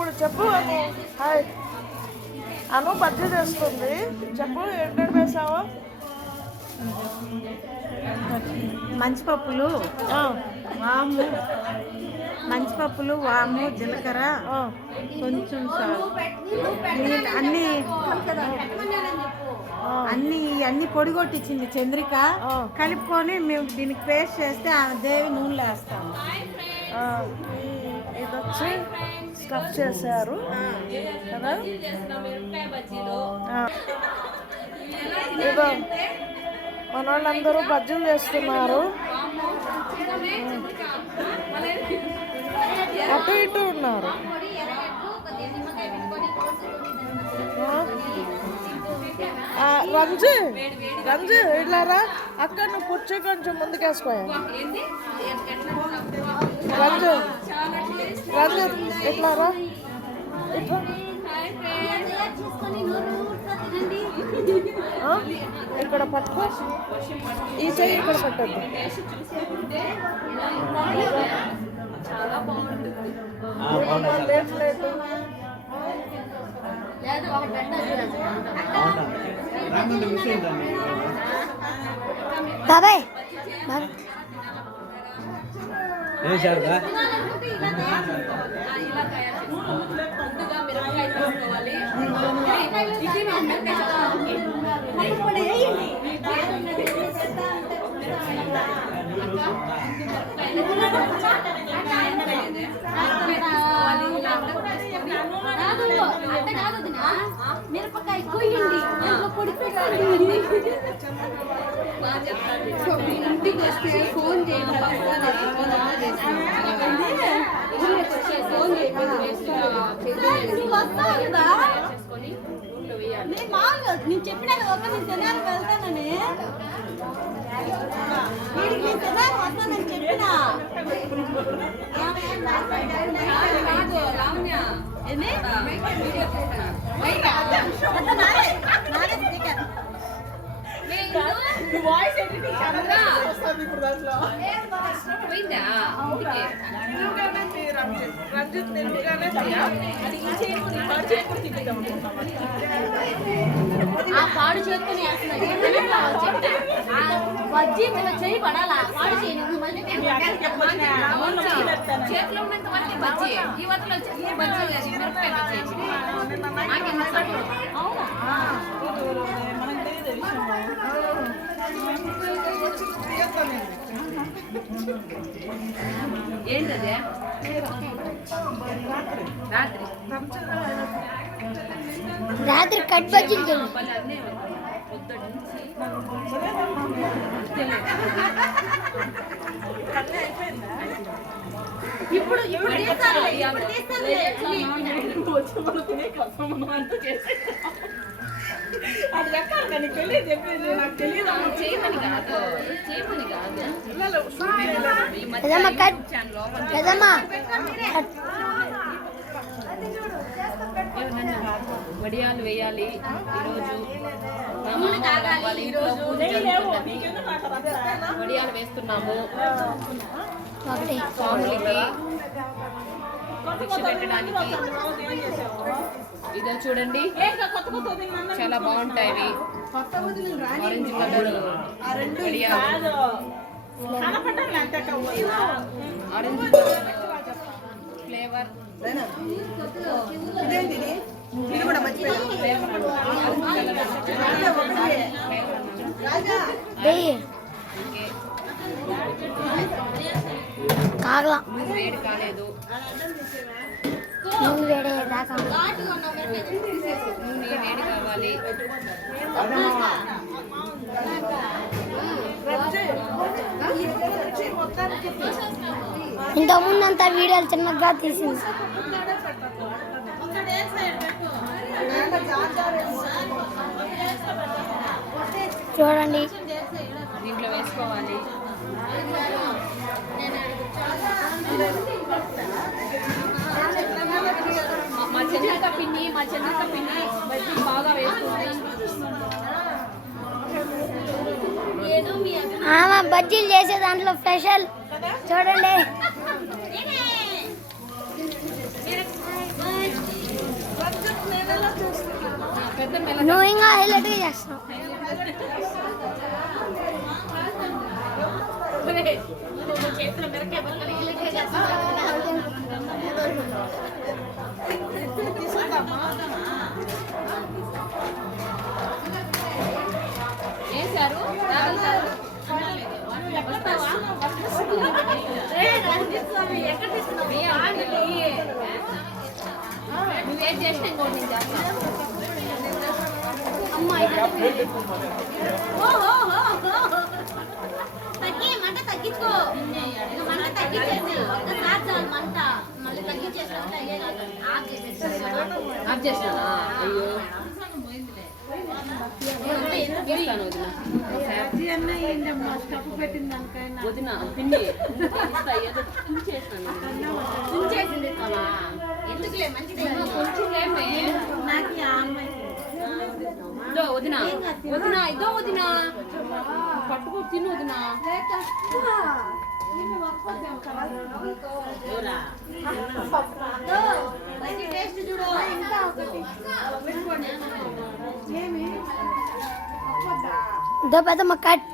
ఇప్పుడు చెప్పు అను. హాయ్ అను బజ్జీ చేస్తుంది. చెప్పు ఎక్కడ వేసావో. మంచిపప్పులు, వాము, మంచిపప్పులు, వాము, జీలకర్ర, కొంచెం అన్ని అన్ని అన్ని పొడి కొట్టించింది చంద్రిక. కలుపుకొని మేము దీనికి పేస్ట్ చేస్తే ఆ దేవి నూనెలో వేస్తాము. ఇది వచ్చి స్టఫ్ చేశారు కదా. ఇదో మన వాళ్ళందరూ బజ్జీలు చేస్తున్నారు. అటు ఇటు ఉన్నారు. రంజు రంజు ఇట్లారా అక్క, నువ్వు కుర్చీ కొంచెం ముందుకేసుకోయా. రంజు రంజు ఇట్లారా, ఇట్లా ఇక్కడ పట్టుకో. ఈ చెయ్యి ఇక్కడ పట్టద్దు. బాబాయ్ మిరపకాయ కొయ్యండి, పొడి పెట్టండి. ఇంటికి వస్తే ఫోన్ చేయండి. నేను చెప్పినా కదా నేను తినాలి వెళ్తానని. వీడికి నేను తినాలి వస్తానని చెప్పినా. పాడు చేసుకుని బజ్జీ చేయి పడాలా పాడు చేయను. చేతిలో ఉన్నంత వరకు బజ్జీ, ఈ వరకు వచ్చేసి బజ్జీ మిరపకాయ బజ్జీ. ఏంటదే రాత్రి కట్ బజ్జీలు ఇప్పుడు అది ఎక్కాలి కానీ తెలియదు. చెప్పింది నాకు తెలియదు. చేయమని కాదు, చేయమని కాదు. వడియాలు వేయాలి ఈరోజు. వడియాలు వేస్తున్నాము స్వాములకి భిక్ష పెట్టడానికి. ఇదో చూడండి, చాలా బాగుంటాయి. ఆరెంజ్ కలర్ వడియాలు, ఆరెంజ్ ఫ్లేవర్. వేడి కాలేదు, వేడి కావాలి. ఇంతకుముందు అంతా వీడియోలు చిన్నగా తీసింది. చూడండి, దీంట్లో వేసుకోవాలి. మా చెన్నక పిన్ని బజ్జీ బాగా వేస్తుంది. బజ్జీలు చేసే దాంట్లో స్పెషల్ చూడండి. పెద్ద నువ్వు ఇంకా హైలైట్గా చేస్తున్నావు. చేతిలో మిరకాయ పక్కన ఇలాగే చేస్తున్నారు. వేశారు వస్తావా? ఎక్కడ తీసుకున్నావు? నువ్వేం చేసినా ఇంకోటి నేను చేస్తాను. మంట తగ్గించుకో. మంట తగ్గించేసి ఒక్కసారి చాలు మంట. మళ్ళీ తగ్గించేసినట్టు అయ్యే కాదు. ఆఫ్ చేసినా అయ్యో బజ్జీ అన్న ఏంటమ్మా స్టఫ్ పెట్టిన దానికైనా వదిన పిండి ఎందుకులే మంచిది కొంచెంలేమే నాకు ఈ అమ్మాయికి ఇదో వదిన వదిన ఇదో వదిన పట్టుకో తిను వదిన టేస్ట్ చూడు ఇంకా ఒకటి ఏమి దో పెద్దమ్మ కట్.